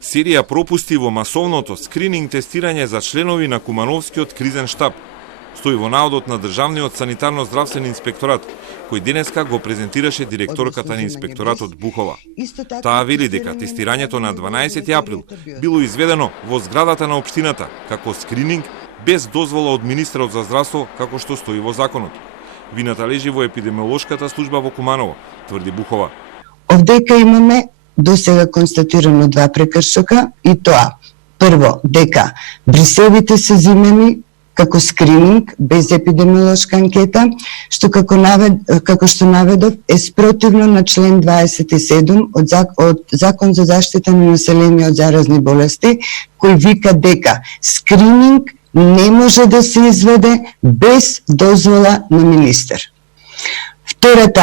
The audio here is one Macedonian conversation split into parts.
Серија пропусти во масовното скрининг тестирање за членови на Кумановскиот кризен штаб стои во наодот на Државниот санитарно-здравствен инспекторат, кој денеска го презентираше директорката на инспекторатот Бухова. Таа вели дека тестирањето на 12 април било изведено во зградата на општината како скрининг без дозвола од министерот за здравство, како што стои во законот. Вината лежи во епидемиолошката служба во Куманово, тврди Бухова. Овдека имаме досега констатирано 2 прекршока и тоа: прво, дека брисевите се зимени како скрининг без епидемиолошка анкета, што како што наведов е спротивно на член 27 од Закон за заштита на население од заразни болести, кој вика дека скрининг не може да се изведе без дозвола на министер. Вториот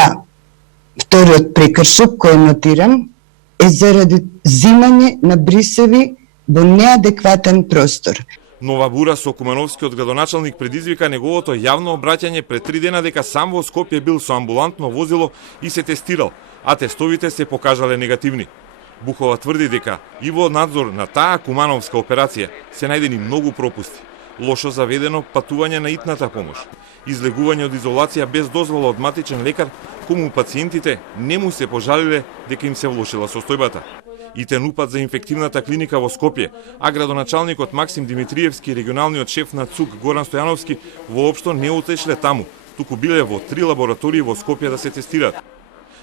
прекршок кој нотирам е заради зимање на брисеви во неадекватен простор. Нова бура со кумановскиот градоначалник предизвика неговото јавно обраќање пред 3 дена дека сам во Скопје бил со амбулантно возило и се тестирал, а тестовите се покажале негативни. Бухова тврди дека и во надзор на таа кумановска операција се најдени многу пропусти. Лошо заведено патување на итната помош, излегување од изолација без дозвола од матичен лекар, кому пациентите не му се пожалиле дека им се влошила состојбата. Итен упад за инфективната клиника во Скопје, а градоначалникот Максим Димитриевски и регионалниот шеф на ЦУК Горан Стојановски воопшто не отешле таму, туку биле во 3 лаборатории во Скопје да се тестираат.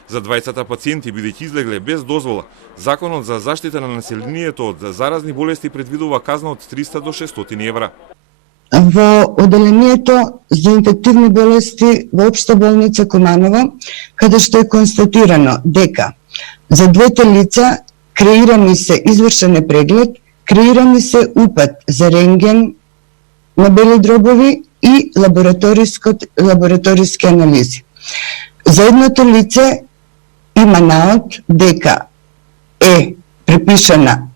За 20 пациенти, бидејќи излегле без дозвола, Законот за заштита на населението од заразни болести предвидува казна од 300 до 600 евра. Во оделението за инфективни болести во Општа болница Куманово, каде што е констатирано дека за двете лица креирани се извршен преглед, креирани се упат за рентген на бели дробови и лабораториски анализи. За едното лице има наод дека е препишана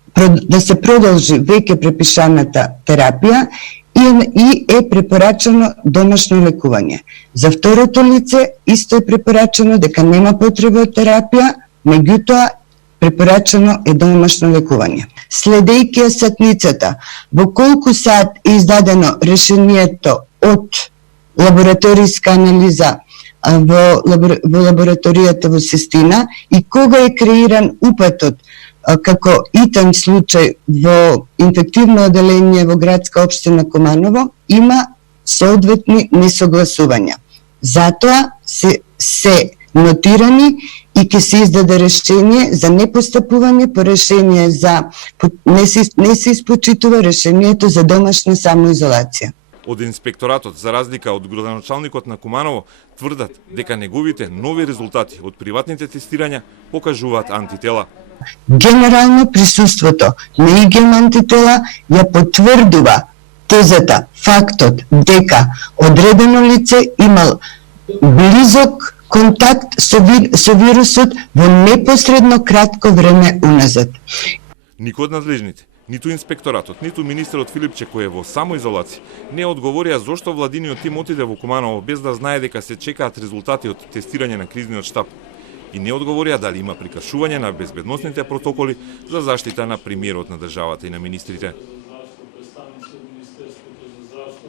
да се продолжи веќе препишаната терапија и е препорачено домашно лекување. За второто лице исто е препорачено дека нема потреба од терапија, меѓутоа препорачено е домашно лекување. Следејќи ја сатницата, во колку сат е издадено решението од лабораториска анализа во лабораторијата во Систина и кога е креиран упатот како итен случај во инфективно оделение во градска општина Куманово, има соодветни несогласувања. Затоа се нотирани и ќе се издаде решение за непостапување по решение за не се испочитува решението за домашна самоизолација. Од инспекторатот, за разлика од градоначалникот на Куманово, тврдат дека неговите нови резултати од приватните тестирања покажуваат антитела. Генерално присуството на ИГМ антитела ја потврдува тезата, фактот дека одредено лице имал близок контакт со вирусот во непосредно кратко време уназад. Никој од надлежните, ниту инспекторатот, ниту министерот Филипче, кој е во самоизолација, не одговорија зошто владиниот тим отиде во Куманово без да знае дека се чекаат резултати од тестирање на кризниот штаб. И не одговорија дали има прикашување на безбедносните протоколи за заштита на премиерот на државата и на министрите.